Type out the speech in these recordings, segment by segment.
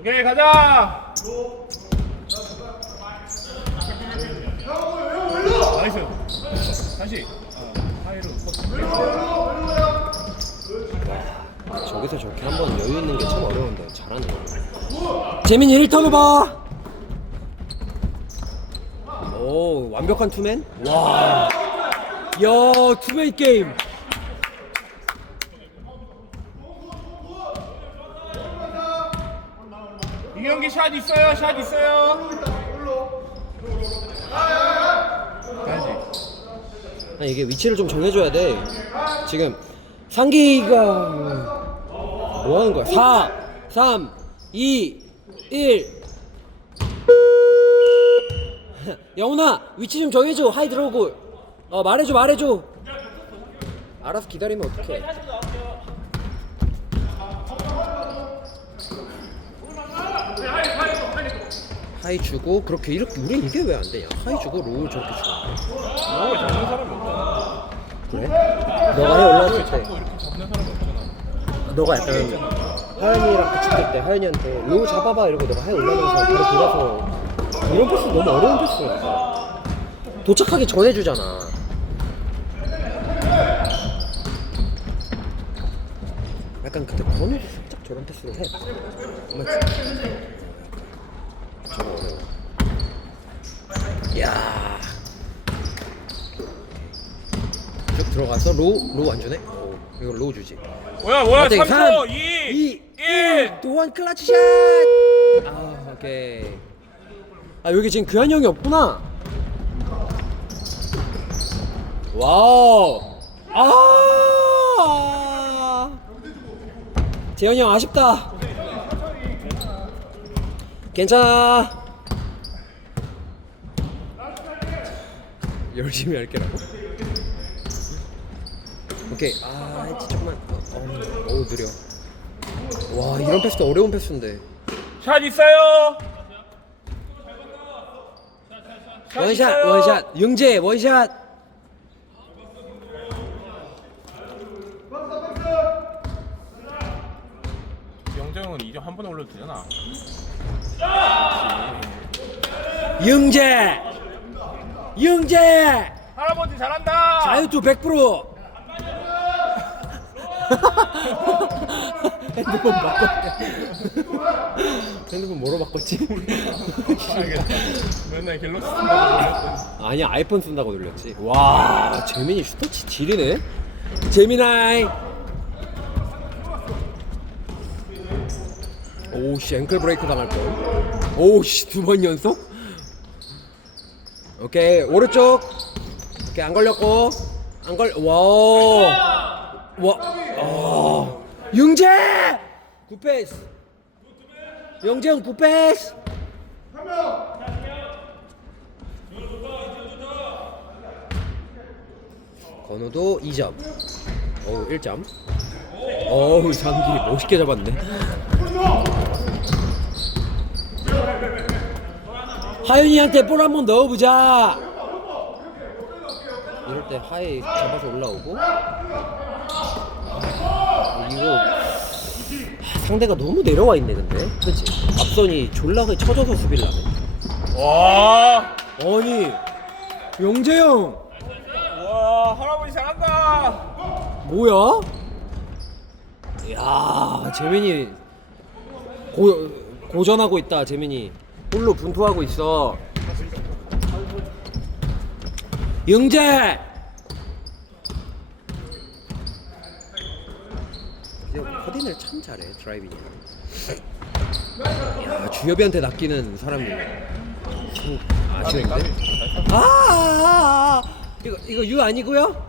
오케이 가자. 나이스. 다시. 저기서 저렇게 한 번 여유 있는 게 참 어려운데 잘하네. 재민이 1턴 봐. 오 완벽한 투맨. 와. 야 투맨 게임. 이 경기 샷 있어요. 샷 있어요. 아니, 이게 위치를 좀 정해줘야 돼. 지금 상기가 뭐 하는 거야? 4, 3, 2, 1. 영훈아 위치 좀 정해줘. 하이 들어오고. 어 말해줘 말해줘. 알아서 기다리면 어떡해. 하이 주고 그렇게 이렇게 우리 이게 왜 안 되냐? 하이 주고 롤 저렇게 주는 뭐 잡는 사람이 없잖아. 그래? 너가 해 올라왔을 때뭐 이렇게 잡는 사람이 없잖아. 너가 약간 하연이랑 같이 뛸때 하연이한테 로 잡아봐 이러고 너가 하연 올라가면서 바로 돌아서 이런 패스 너무 어려운 패스야 도착하기 전에 주잖아 약간 그때 권우도 살짝 저런 패스로 해 맞지? 저거 어려워 이야 쭉 들어가서 로우 로우 안 주네? 오, 이거 로우 주지 뭐야 뭐야 파이팅! 3초 삼, 2 1 또한 클러치 샷! 아, 오케이. 아, 여기 지금 규환이 형이 없구나. 와우. 아! 재현이 형 아쉽다. 괜찮아. 열심히 할게라고. 오케이. 아, 했지 조금만. 어, 어, 어우 느려. 와 이런 패스도 어려운 패스인데 샷 있어요. 샷 원샷 있어요. 원샷 영재 원샷 영재형은 이제 한 번에 올려도 되잖아. 영재. 영재. 할아버지 잘한다. 자유투 100% 핸드폰 바꿨대. 핸드폰 뭐로 바꿨지? 맨날 갤럭시 쓴다고 올렸더니. 아니 아이폰 쓴다고 놀렸지. 와 재민이 슈터치 지리네. 재민아이. 오씨 앵클 브레이크 당할 뻔. 오씨 두 번 연속 오케이 오른쪽. 오케이 안 걸렸고. 안 걸 와와 아, 영재! 굿패스. 영재형 굿패스. 건우도 2점. 어우 1점. 어우 장기. 멋있게 잡았네. 하윤이한테 볼 한 번 넣어보자. 이럴 때 하이 잡아서 올라오고. 아, 이거 상대가 너무 내려와 있네 근데, 그렇지? 앞선이 졸라게 쳐져서 수비를 하네. 와. 아니 영재 형. 와 할아버지 잘한다. 뭐야? 야 재민이 고 고전하고 있다 재민이 홀로 분투하고 있어. 영재. 커딘을 참 잘해 드라이빙이. 야 주엽이한테 낚이는 사람이 참 아쉬운데. 아, 아, 아, 이거 이거 유 아니고요?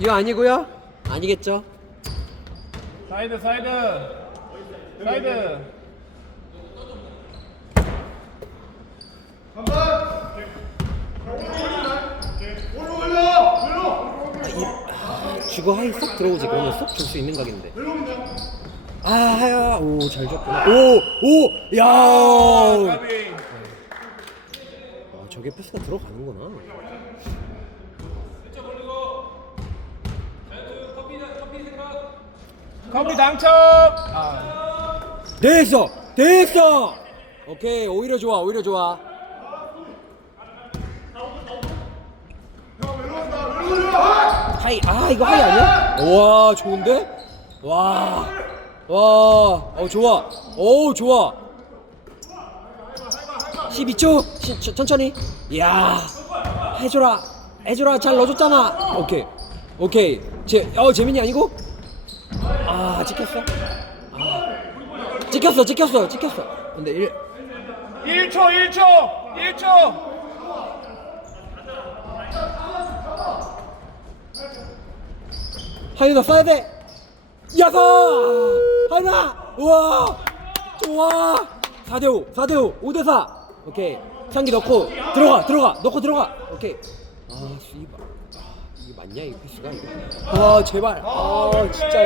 유 아니고요? 아니겠죠? 사이드 사이드. 사이드. 주거 하이 쏙 들어오지 그러면 쏙 줄 수 있는 각인데. 아 하야 오잘 줬구나. 오오야. 아, 저게 패스가 들어가는구나. 커피 당첨. 아. 됐어. 됐어 오케이 오히려 좋아 오히려 좋아 하이 아 이거 하이 아니야? 와 좋은데? 와와 어 좋아. 오 좋아. 12초? 시, 천- 천천히. 이야 해줘라. 해줘라. 잘 넣어줬잖아. 오케이. 오케이. 제, 어 재민이 아니고? 아 찍혔어. 아, 찍혔어 찍혔어 찍혔어. 근데 일 1초 1초 1초 하윤아 쏴야 돼. 야사 하윤아 우와. 좋아. 4대5 4대5 5대4 오케이. 상기 넣고 들어가 들어가. 넣고 들어가. 오케이. 아 씨발. 아, 이게 맞냐 이 패스가? 이거? 아 제발. 아 진짜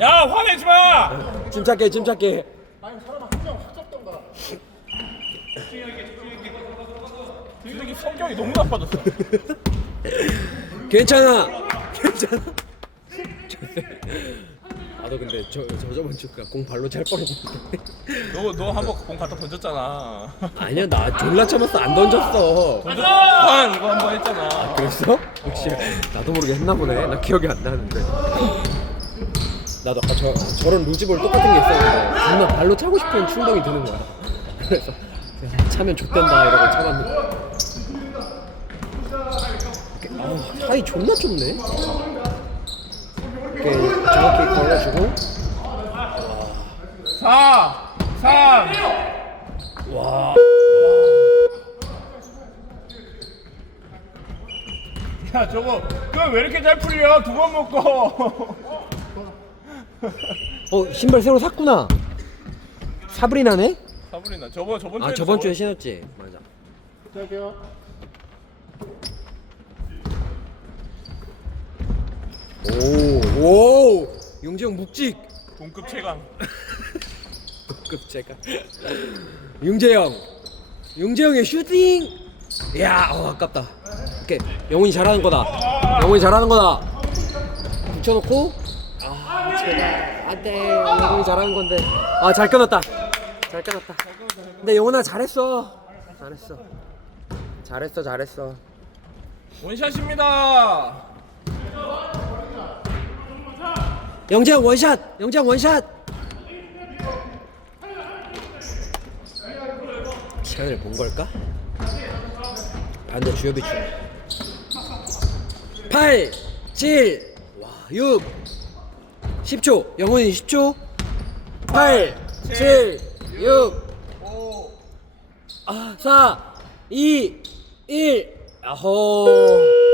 야 화내지 마! 침착해 침착해. 이 새끼 성격이 너무 나빠졌어 괜찮아 괜찮아 나도 근데 저, 저 저번 주가 공 발로 찰 뻔했는데 너 너 한번 공 갖다 던졌잖아 아니야 나 졸라 참았어 안 던졌어 던졌 이거 한 번 했잖아 그랬어? 혹시 나도 모르게 했나 보네. 나 기억이 안 나는데. 나도 아까 저 저런 루즈볼 똑같은 게 있었는데 정말 발로 차고 싶은 충동이 드는 거야. 그래서 차면 좆된다 이러고 참았는데. 아우 사이 존나 좁네. 이렇게 정확히 걸어주고 4 3 와. 야 저거 그거 왜 이렇게 잘 풀려 두 번 먹고 어 신발 새로 샀구나. 사브리나네? 사브리나 저번 저번 아 저번 주에 신었지. 맞아. 오, 오, 용재형 묵직. 동급 최강 급 제가. 용재형, 용재형의 슈팅. 야, 어, 아깝다. 오케이, 영훈이 잘하는 거다. 영훈이 잘하는 거다. 붙여놓고. 아, 제발 안 돼. 영훈이 잘하는 건데. 아, 잘 끊었다. 잘 끊었다. 근데 영훈아 잘했어. 잘했어. 잘했어, 잘했어. 원샷입니다 영재형 원샷! 영재형 원샷! 시간을 본 걸까? 반대 주엽이 주 8, 7, 와, 6, 10초. 영훈이 10초. 8, 7, 6, 5 아, 4, 2, 1. 아호.